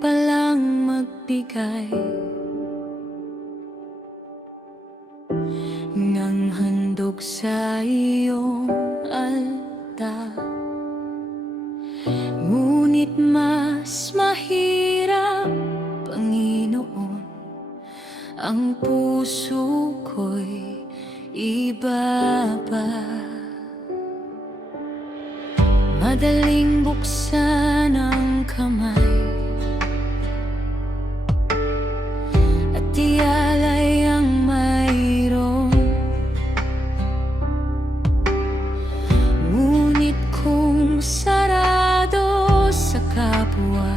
palang magbigay ng handog sa iyong altar. Ngunit mas mahirap, Panginoon, ang puso ko'y ibaba. Madaling buksan ang kamay at ialay ang mayroon. Ngunit kung sarado sa kapwa,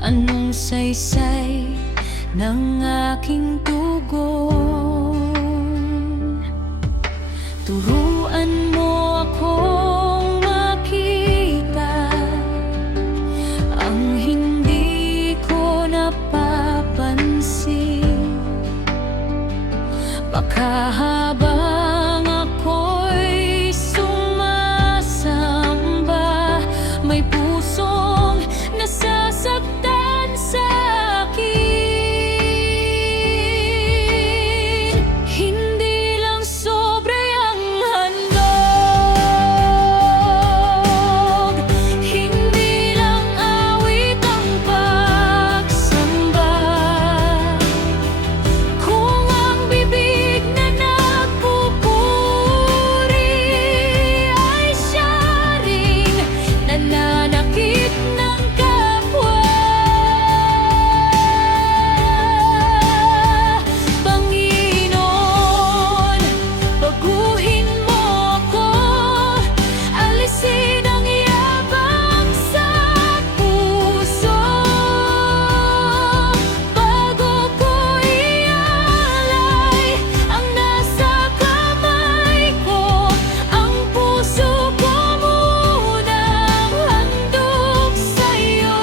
anong saysay ng aking tugon? Turuan mo akong makita ang hindi ko napapansin. Baka habang ako'y sumasamba, may pusong nasasaktan sa akin. Hindi lang sobre ang handog, hindi lang awit ang pagsamba. Kung ang bibig na nagpupuri ay siya ring nananakit ng kapwa. Panginoon, baguhin mo ako, alisin ang yabang sa puso, bago ko ialay ang nasa kamay ko. Ang puso ko munang handog sa'yo.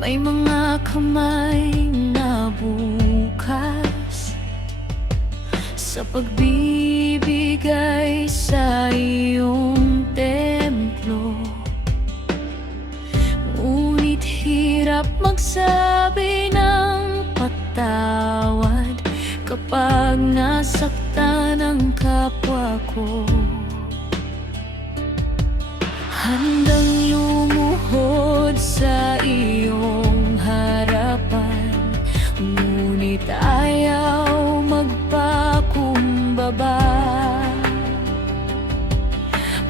May mga kamay na bukas sa pagbibigay sa iyong templo. Ngunit hirap magsabi ng patawad kapag nasaktan ang kapwa ko. Handang lumuhod sa iyong harapan, ngunit ayaw magpakumbaba.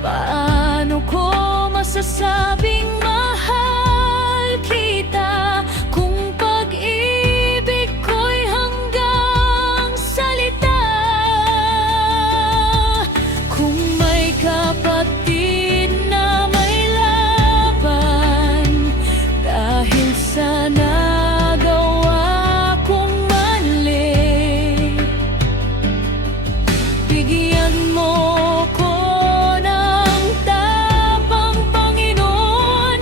Paano ko masasabing mahal kita kung pag-ibig ko'y hanggang salita? Kung may kapatid na may laban dahil sa nagawa kong mali, bigyan mo ko ng tapang, Panginoon,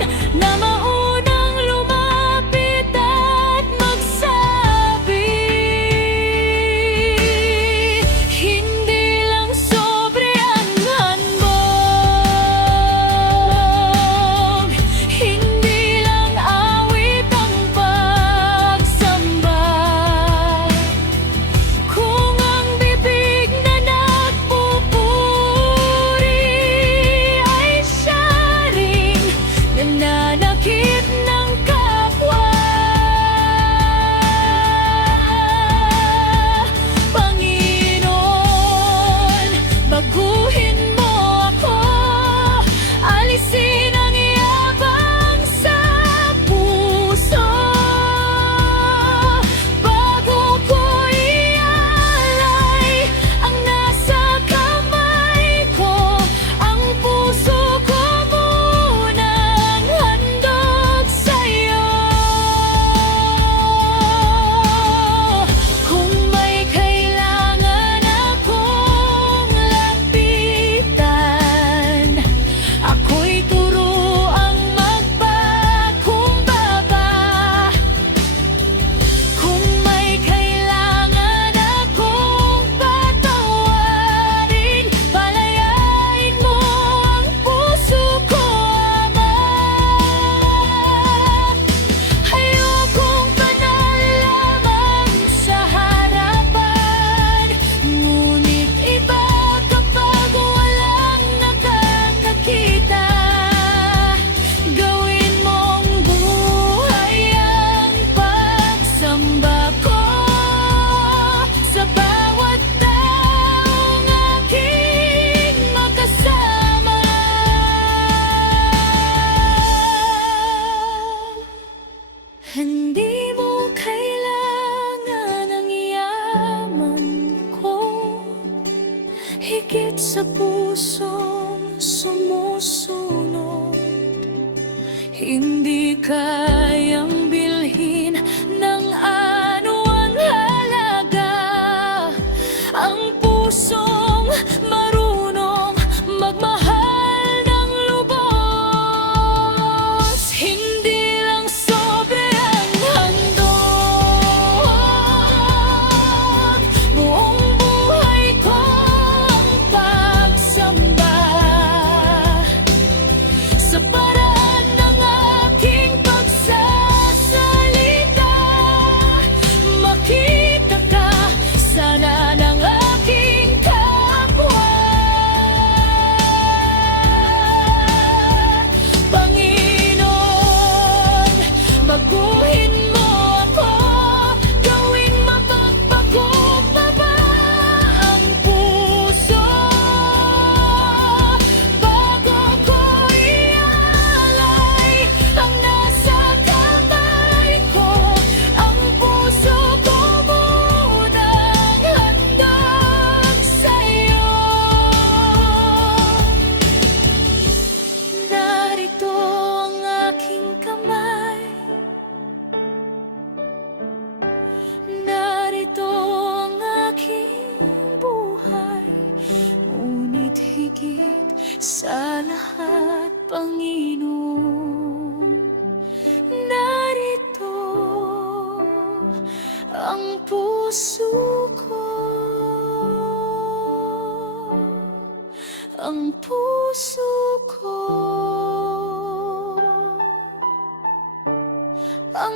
pusong sumusunod, hindi kayang bilhin ng anuang halaga. Ang pusong marunong magmahal ng lubos, hindi lang sobre ang handog. Buong buhay ko ang pagsamba sa paraan ng aking pagsasalita. Makita ka sana ng aking kapwa. Panginoon, baguhin mo ako, gawing mapagpakumbaba ang puso. Bago ko ialay ang nasa kamay ko, ang puso ko munang handog sa'yo. Narito ang aking kamay, narito ang aking buhay. Ngunit higit sa lahat, Panginoon, narito ang puso ko, ang puso ko, ang